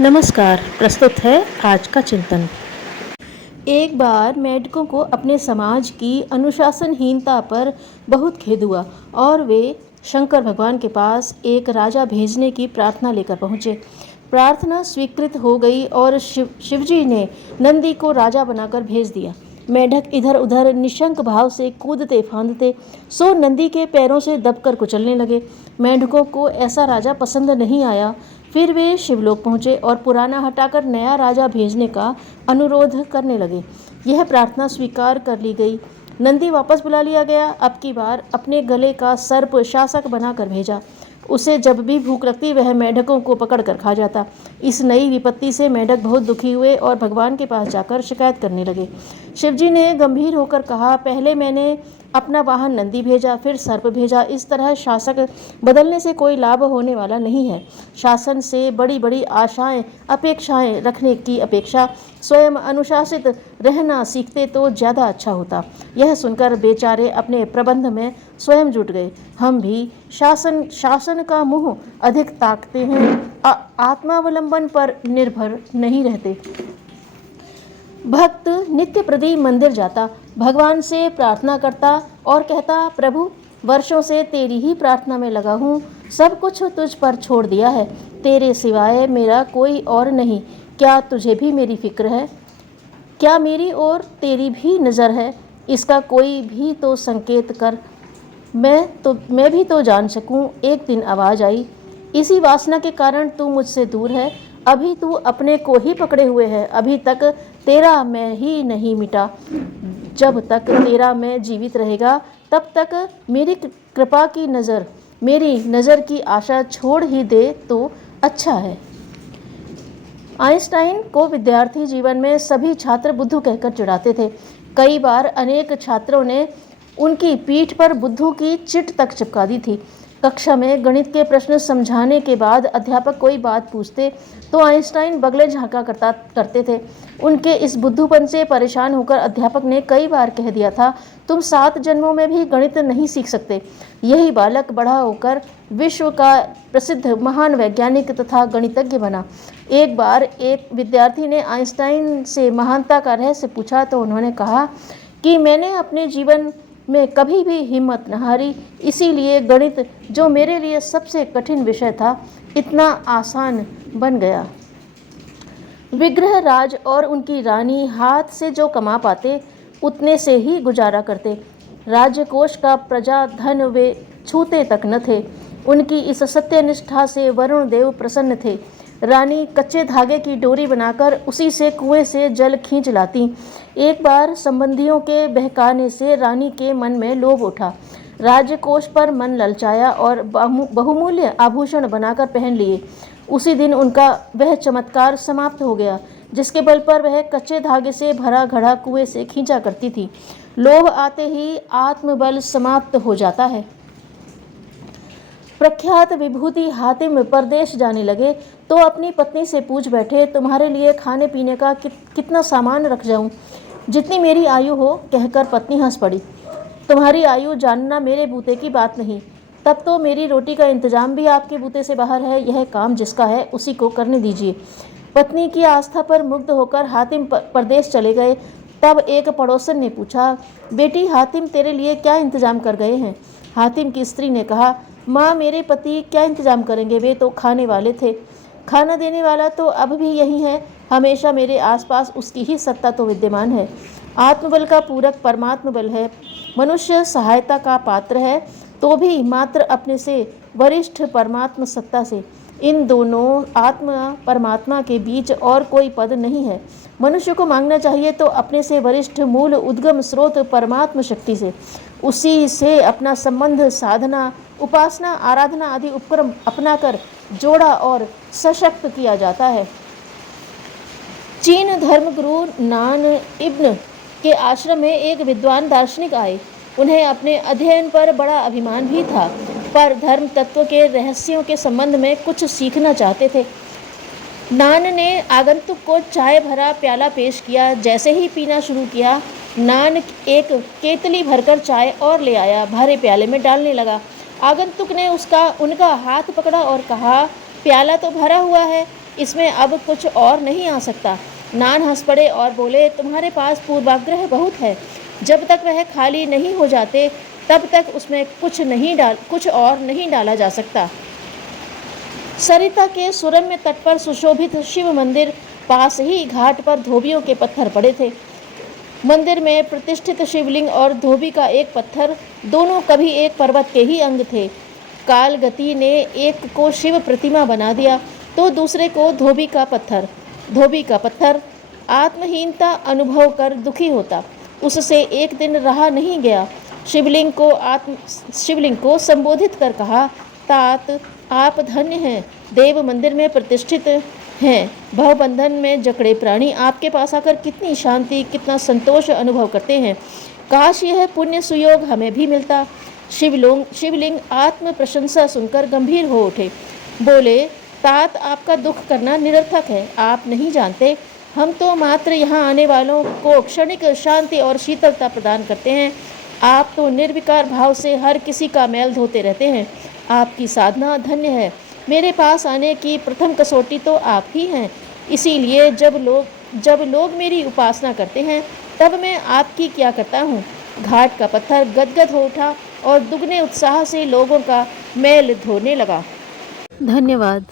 नमस्कार। प्रस्तुत है आज का चिंतन। एक बार मेंढकों को अपने समाज की अनुशासनहीनता पर बहुत खेद हुआ और वे शंकर भगवान के पास एक राजा भेजने की प्रार्थना लेकर पहुँचे। प्रार्थना स्वीकृत हो गई और शिवजी ने नंदी को राजा बनाकर भेज दिया। मेंढक इधर उधर निशंक भाव से कूदते फांदते सो नंदी के पैरों से दबकर कुचलने लगे। मेंढकों को ऐसा राजा पसंद नहीं आया। फिर वे शिवलोक पहुँचे और पुराना हटाकर नया राजा भेजने का अनुरोध करने लगे। यह प्रार्थना स्वीकार कर ली गई। नंदी वापस बुला लिया गया। अब की बार अपने गले का सर्प शासक बनाकर भेजा। उसे जब भी भूख लगती वह मेंढकों को पकड़ कर खा जाता। इस नई विपत्ति से मेंढक बहुत दुखी हुए और भगवान के पास जाकर शिकायत करने लगे। शिवजी ने गंभीर होकर कहा, पहले मैंने अपना वाहन नंदी भेजा, फिर सर्प भेजा। इस तरह शासक बदलने से कोई लाभ होने वाला नहीं है। शासन से बड़ी बड़ी आशाएं अपेक्षाएं रखने की अपेक्षा स्वयं अनुशासित रहना सीखते तो ज़्यादा अच्छा होता। यह सुनकर बेचारे अपने प्रबंध में स्वयं जुट गए। हम भी शासन का मुंह अधिक ताकते हैं, आत्मावलंबन पर निर्भर नहीं रहते। भक्त नित्य प्रति मंदिर जाता, भगवान से प्रार्थना करता और कहता, प्रभु वर्षों से तेरी ही प्रार्थना में लगा हूँ, सब कुछ तुझ पर छोड़ दिया है, तेरे सिवाय मेरा कोई और नहीं। क्या तुझे भी मेरी फिक्र है? क्या मेरी ओर तेरी भी नज़र है? इसका कोई भी तो संकेत कर, मैं भी तो जान सकूं। एक दिन आवाज़ आई, इसी वासना के कारण तू मुझसे दूर है। अभी तू अपने को ही पकड़े हुए है। अभी तक तेरा मैं ही नहीं मिटा। जब तक तेरा मैं जीवित रहेगा तब तक मेरी कृपा की नज़र, मेरी नज़र की आशा छोड़ ही दे तो अच्छा है। आइंस्टाइन को विद्यार्थी जीवन में सभी छात्र बुद्धू कहकर चिढ़ाते थे। कई बार अनेक छात्रों ने उनकी पीठ पर बुद्धू की चिट तक चिपका दी थी। कक्षा में गणित के प्रश्न समझाने के बाद अध्यापक कोई बात पूछते तो आइंस्टाइन बगले झांका करते थे। उनके इस बुद्धूपन से परेशान होकर अध्यापक ने कई बार कह दिया था, तुम 7 जन्मों में भी गणित नहीं सीख सकते। यही बालक बड़ा होकर विश्व का प्रसिद्ध महान वैज्ञानिक तथा गणितज्ञ बना। एक बार एक विद्यार्थी ने आइंस्टाइन से महानता का रहस्य पूछा तो उन्होंने कहा कि मैंने अपने जीवन में कभी भी हिम्मत न हारी, इसीलिए गणित जो मेरे लिए सबसे कठिन विषय था इतना आसान बन गया। विग्रह राज और उनकी रानी हाथ से जो कमा पाते उतने से ही गुजारा करते। राज्यकोष का प्रजा धन वे छूते तक न थे। उनकी इस सत्यनिष्ठा से वरुण देव प्रसन्न थे। रानी कच्चे धागे की डोरी बनाकर उसी से कुएं से जल खींच लाती। एक बार संबंधियों के बहकाने से रानी के मन में लोभ उठा। राज्यकोष पर मन ललचाया और बहुमूल्य आभूषण बनाकर पहन लिए। उसी दिन उनका वह चमत्कार समाप्त हो गया जिसके बल पर वह कच्चे धागे से भरा घड़ा कुएं से खींचा करती थी। लोभ आते ही आत्मबल समाप्त हो जाता है। प्रख्यात विभूति हातिम परदेश जाने लगे तो अपनी पत्नी से पूछ बैठे, तुम्हारे लिए खाने पीने का कितना सामान रख जाऊं? जितनी मेरी आयु हो, कहकर पत्नी हंस पड़ी। तुम्हारी आयु जानना मेरे बूते की बात नहीं। तब तो मेरी रोटी का इंतजाम भी आपके बूते से बाहर है। यह काम जिसका है उसी को करने दीजिए। पत्नी की आस्था पर मुग्ध होकर हातिम परदेश चले गए। तब एक पड़ोसन ने पूछा, बेटी हातिम तेरे लिए क्या इंतजाम कर गए हैं? हातिम की स्त्री ने कहा, माँ मेरे पति क्या इंतजाम करेंगे, वे तो खाने वाले थे। खाना देने वाला तो अब भी यही है। हमेशा मेरे आसपास उसकी ही सत्ता तो विद्यमान है। आत्मबल का पूरक परमात्म बल है। मनुष्य सहायता का पात्र है तो भी मात्र अपने से वरिष्ठ परमात्म सत्ता से। इन दोनों आत्मा परमात्मा के बीच और कोई पद नहीं है। मनुष्य को मांगना चाहिए तो अपने से वरिष्ठ मूल उद्गम स्रोत परमात्म शक्ति से। उसी से अपना संबंध साधना, उपासना, आराधना आदि उपक्रम अपनाकर जोड़ा और सशक्त किया जाता है। चीन धर्मगुरु नान इब्न के आश्रम में एक विद्वान दार्शनिक आए। उन्हें अपने अध्ययन पर बड़ा अभिमान भी था, पर धर्म तत्व के रहस्यों के संबंध में कुछ सीखना चाहते थे। नान ने आगंतुक को चाय भरा प्याला पेश किया। जैसे ही पीना शुरू किया, नान एक केतली भरकर चाय और ले आया, भरे प्याले में डालने लगा। आगंतुक ने उनका हाथ पकड़ा और कहा, प्याला तो भरा हुआ है, इसमें अब कुछ और नहीं आ सकता। नान हंस पड़े और बोले, तुम्हारे पास पूर्वाग्रह बहुत है। जब तक वह खाली नहीं हो जाते तब तक उसमें कुछ और नहीं डाला जा सकता। सरिता के सुरम्य तट पर सुशोभित शिव मंदिर, पास ही घाट पर धोबियों के पत्थर पड़े थे। मंदिर में प्रतिष्ठित शिवलिंग और धोबी का एक पत्थर, दोनों कभी एक पर्वत के ही अंग थे। काल गति ने एक को शिव प्रतिमा बना दिया तो दूसरे को धोबी का पत्थर आत्महीनता अनुभव कर दुखी होता। उससे एक दिन रहा नहीं गया। शिवलिंग को संबोधित कर कहा, तात आप धन्य हैं, देव मंदिर में प्रतिष्ठित हैं। भवबंधन में जकड़े प्राणी आपके पास आकर कितनी शांति, कितना संतोष अनुभव करते हैं। काश यह पुण्य सुयोग हमें भी मिलता। शिवलिंग आत्म प्रशंसा सुनकर गंभीर हो उठे। बोले, तात आपका दुख करना निरर्थक है। आप नहीं जानते, हम तो मात्र यहाँ आने वालों को क्षणिक शांति और शीतलता प्रदान करते हैं। आप तो निर्विकार भाव से हर किसी का मैल धोते रहते हैं। आपकी साधना धन्य है। मेरे पास आने की प्रथम कसौटी तो आप ही हैं। इसीलिए जब लोग मेरी उपासना करते हैं तब मैं आपकी क्या करता हूँ। घाट का पत्थर गदगद हो उठा और दुगने उत्साह से लोगों का मैल धोने लगा। धन्यवाद।